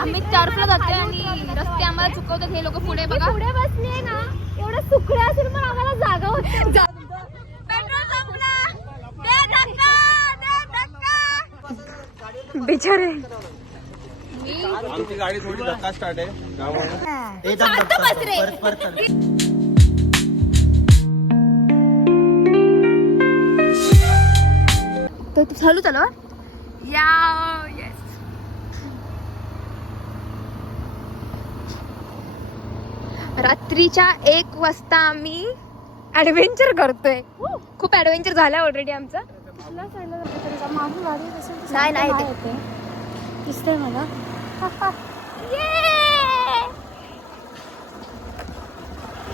आम्ही टर्फला जातोय आणि रस्ते आम्हाला चुकवतात हे लोक. पुढे बघा, पुढे बसले ना एवढं सुकळे असेल पण आम्हाला जागा होते. पेट्रोल संपला. दे धक्का, दे धक्का. बिचारे आमची गाडी थोडी धक्का स्टार्ट आहे शांत बस रे. तो चालू चालू या. येस. रात्रीच्या 1 वाजता आम्ही ऍडव्हेंचर करतोय. खूप ऍडव्हेंचर झालं ऑलरेडी आमचं. मागून गाडी असेल नाही नाही ते दिसतंय मला.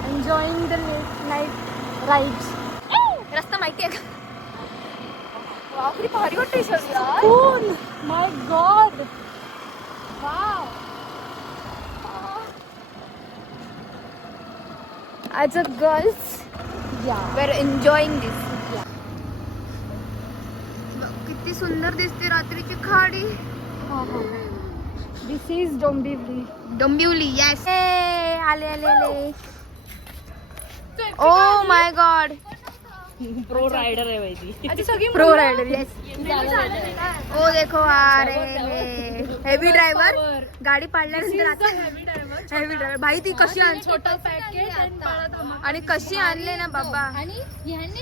Enjoying the night rides. रस्ता माहिती आहे का? बापरे भारी वाटतंय सर यार. My God. Wow. As a girls, we're enjoying this. किती सुंदर दिसते रात्रीची खाडी. This is Dombivli. Dombivli. Yes. आले आले आले. Oh my god. Pro rider आहे माहिती. Pro rider. यस. ओ देखो आ रहे हैं हेवी ड्रायव्हर. गाडी पाडल्यानंतर आता हेवी ड्रायव्हर. भाई ती कशी छोटा पॅकेट आणि कशी आणले ना बाबा. आणि ह्यांनी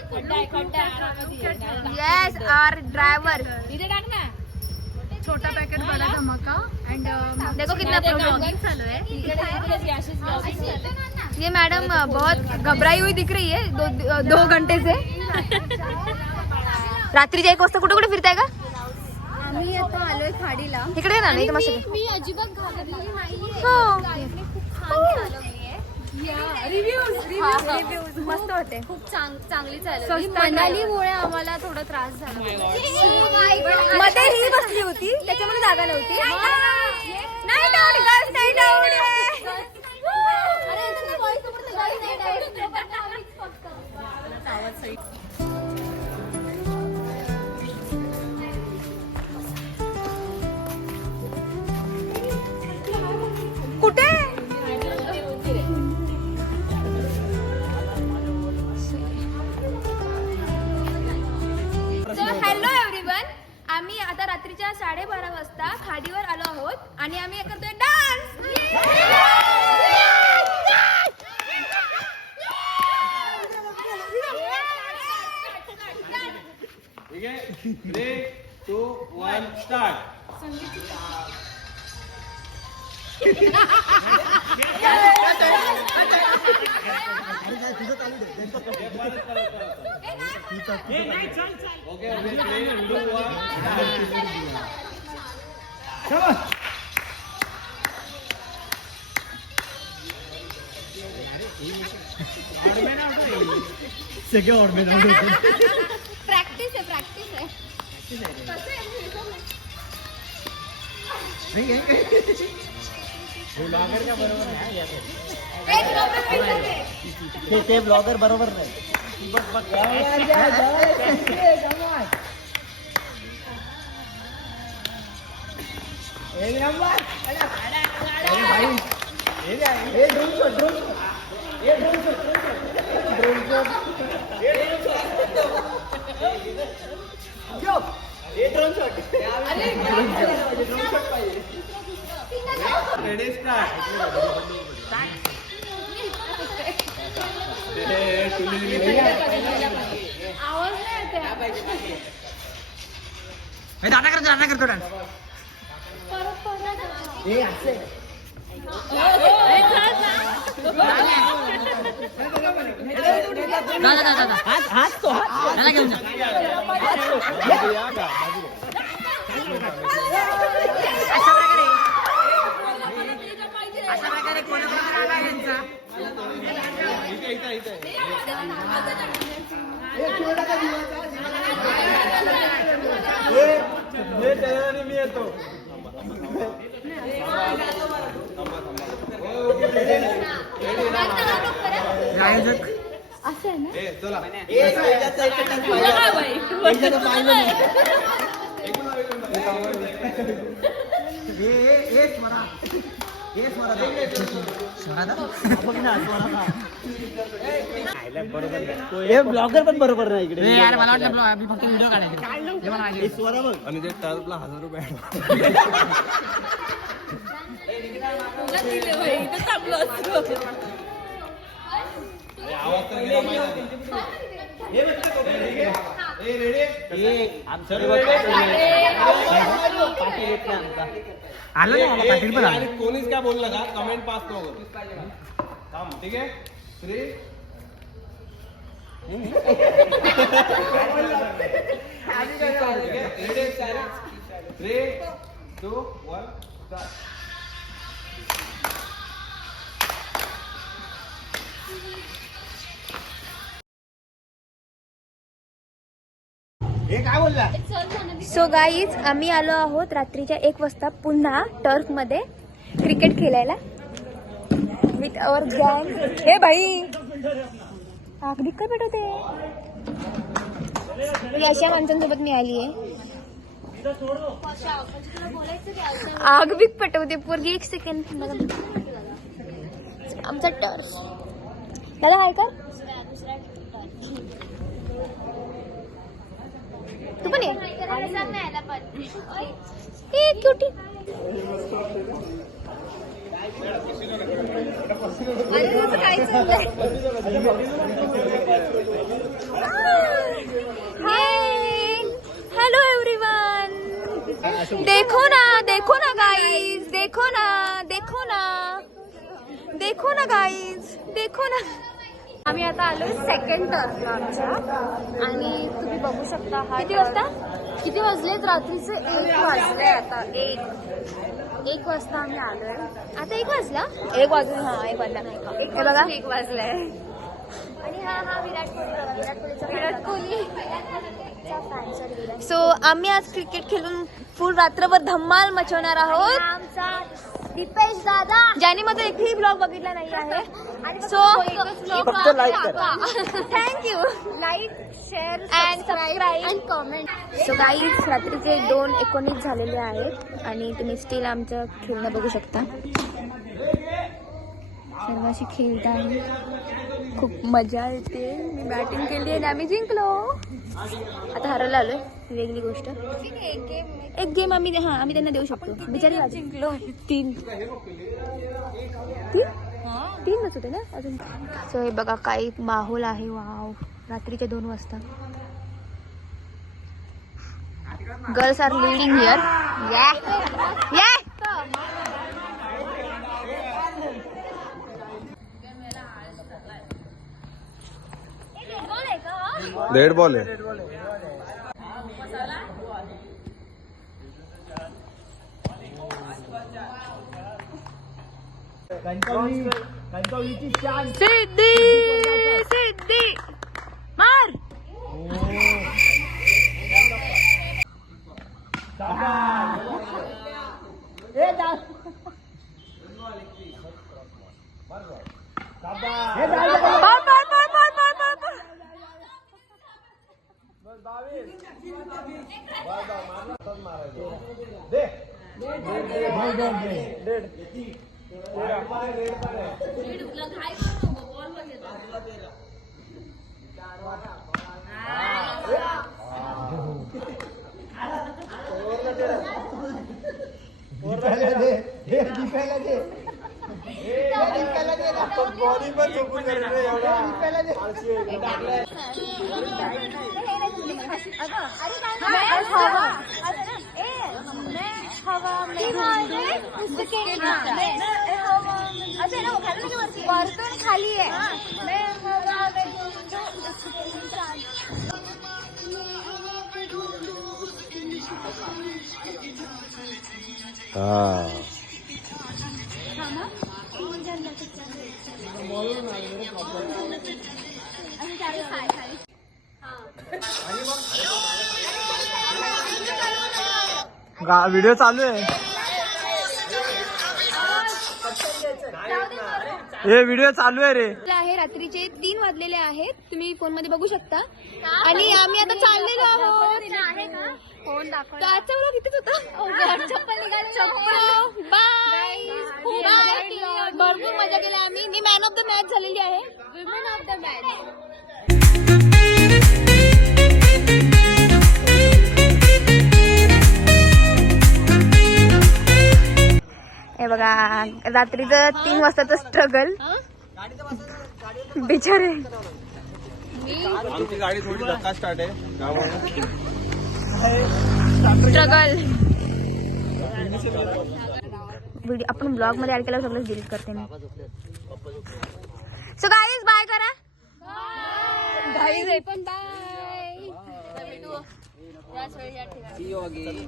येस आर ड्रायव्हर. इथे टाक ना. छोटा पैकेट बड़ा धमाका. एंड देखो कितना प्रॉब्लम चालू है. ये मैडम बहुत घबराई हुई दिख रही है 2 घंटे से. रात्रीच्या 1 वाजता कुठे कुठे फिरताय का? आम्ही आता आलोय खाडीला. इकडे ना नाही मस्त. मी अजिबात घाबरलेली नाहीये. हो. गाडीने खूप छान चालवली आहे. रिव्ह्यूज मस्त होते. खूप चांगली चालवली. मनालीमुळे आम्हाला थोडा त्रास झाला. मध्ये ही बसली होती त्याच्यामध्ये जागा नव्हती. नाही डाऊन गर्ल्स नाही डाऊन. कुठे? Hello everyone. आम्ही आता रात्रीच्या 12:30 वाजता खाडीवर आलो आहोत आणि आम्ही करतोय डान्स. ठीक आहे. 3, 2, 1 स्टार्ट. ओके 3, 2, 1 प्रॅक्टिस आहे प्रॅक्टिस आहे. ते ब्लॉगर बरोबर नाही. Ready start. आवाज नाही येते. दादा करतो डान्स. हात तो हात घेऊन जा. अशा प्रकारे कोणाकोणाचा राग आहे यांचा. मी येतो. आयोजक असं आहे ना. चला ब्लॉगर पण बरोबर नाही इकडे यार. मला वाटलं मी फक्त व्हिडिओ काढायचे. आणि ते टर्फला 1000 रुपये आवाज तर गेला माहिती. कोणीच काय बोललं का कमेंट पास नको थांब. ठीक आहे 3 2 1 start. हे काय बोलला? सो गाईज आम्ही आलो आहोत रात्रीच्या 1 वाजता पुन्हा टर्फ मध्ये क्रिकेट खेळायला विथ अवर गँग. हे भाई अगदी काय भेटवते अशा माणसांसोबत मी आली आहे. आग बी पेटवते पोरगी. 1 सेकंड आमचा टर्फ त्याला हाय कर. तू पण ये क्युटी. काय चाललंय? Hello everyone. देखो ना गाइस. देखो ना गाइस. देखो ना. आम्ही आता आलो सेकंड टर्फला आमच्या आणि तुम्ही बघू शकता हा किती वाजलेत रात्रीचे 1 वाजले. आता 1 वाजता आम्ही आलोय. आता 1 वाजला. 1 वाजून 1 वाजला. हे बघा 1 वाजलाय. आणि हा विराट कोहली. सो आम्ही आज क्रिकेट खेळून फुल रात्रभर धम्माल मचवणार आहोत. दीपेश दादा ज्याने माझा एकही ब्लॉग बघितला नाही आहे. So thank you. Like share and subscribe and comment. So guys रात्रीचे 2:19 झालेले आहेत आणि तुम्ही स्टील आमचं खेळणं बघू शकता. सर्वांशी खेळत आहे. खूप मजा येते. मी बॅटिंग केली आणि आम्ही जिंकलो. आता हरायला आलोय वेगळी गोष्ट. एक गेम आम्ही त्यांना देऊ शकतो. बिचारी जिंकलो 3 बस होते ना अजून. सो हे बघा काही माहोल आहे. वाव रात्रीच्या 2 वाजता. Girls are leading here. Dead ball आहे. सिद्धी मार. वरतून खाली आहे. व्हिडिओ चालू आहे. हे व्हिडिओ चालू आहे रे. रात्रीचे 3 वाजलेले आहेत. तुम्ही फोन मध्ये बघू शकता. आणि आम्ही आता चाललेलो आहोत. फोन दाखव. इथेच होता. चप्पल निघाली. मॅच झालेली आहे. Women of the match. हे बघा रात्रीचं 3 वाजताचं स्ट्रगल बिचारे. आमची गाडी थोडी धक्का स्टार्ट आहे स्ट्रगल. व्हिडिओ आपण ब्लॉग मध्ये ऍड केलं सगळं डिलीट करते मी. सो गाईज बाय करा. गाईज पण बाय. भेटू याच वेळी या ठिकाणी.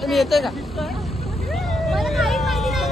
तुम्ही येतोय का? मला काही माहिती नाही.